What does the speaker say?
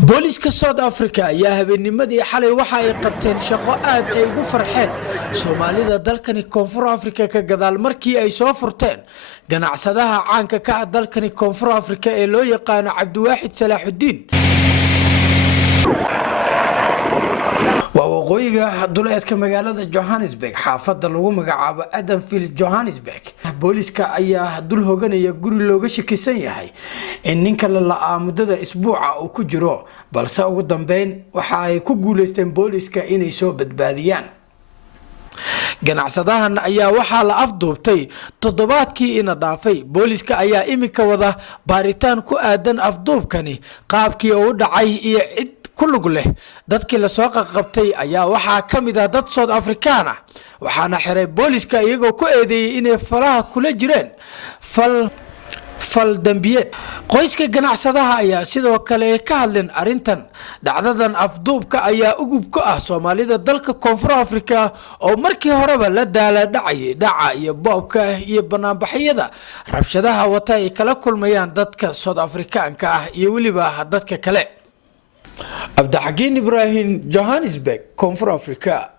booliska South Africa ayaa habeennimadii xalay waxa ay qabteen shaqo aad ay ugu farxeen Soomaalida dalkani Koonfur Afrika ka gadaal markii ay soo furteen ganacsadaha caanka ka ah dalkani Koonfur Afrika ee loo yaqaan Cabdiwaaxid Salaaxudiin waqooyiga duleedka magaalada Johannesburg xaafadda lagu magacaabo Adamfield Johannesburg booliska ayaa dul hooganaya guri looga shakisan yahay in ninka la muddada isbuuca uu ku jiro balse ugu dambeyn waxa ay ku guuleysteen booliska inay soo badbaadiyaan ganacsadahan ayaa waxa la afduubtay toddobaadkii ina dhaafay booliska ayaa imika wada baaritaan ku aadan afduubkani qaabkii uu dhacay iyo cid kulug leh dadkii la soo qabtay ayaa waxa kamid ah dad South African ah waxaana xiray booliska iyagoo ku eedeeyay inay falaha kula jireen fal dambiyeed qoyska ganacsadaha ayaa sidoo kale ka hadleen arintan dhacdadan afduubka ayaa ugub ka ah Soomaalida dalka Koonfur Afrika oo markii horeba la daala dhacay dhaca iyo boobka iyo banaanbaxyada rabshadaha wata ay kala kulmayaan dadka South Africaanka ah iyo waliba dadka kale Abdaxakiin Ibrahim Johannesburg Koonfur Afrika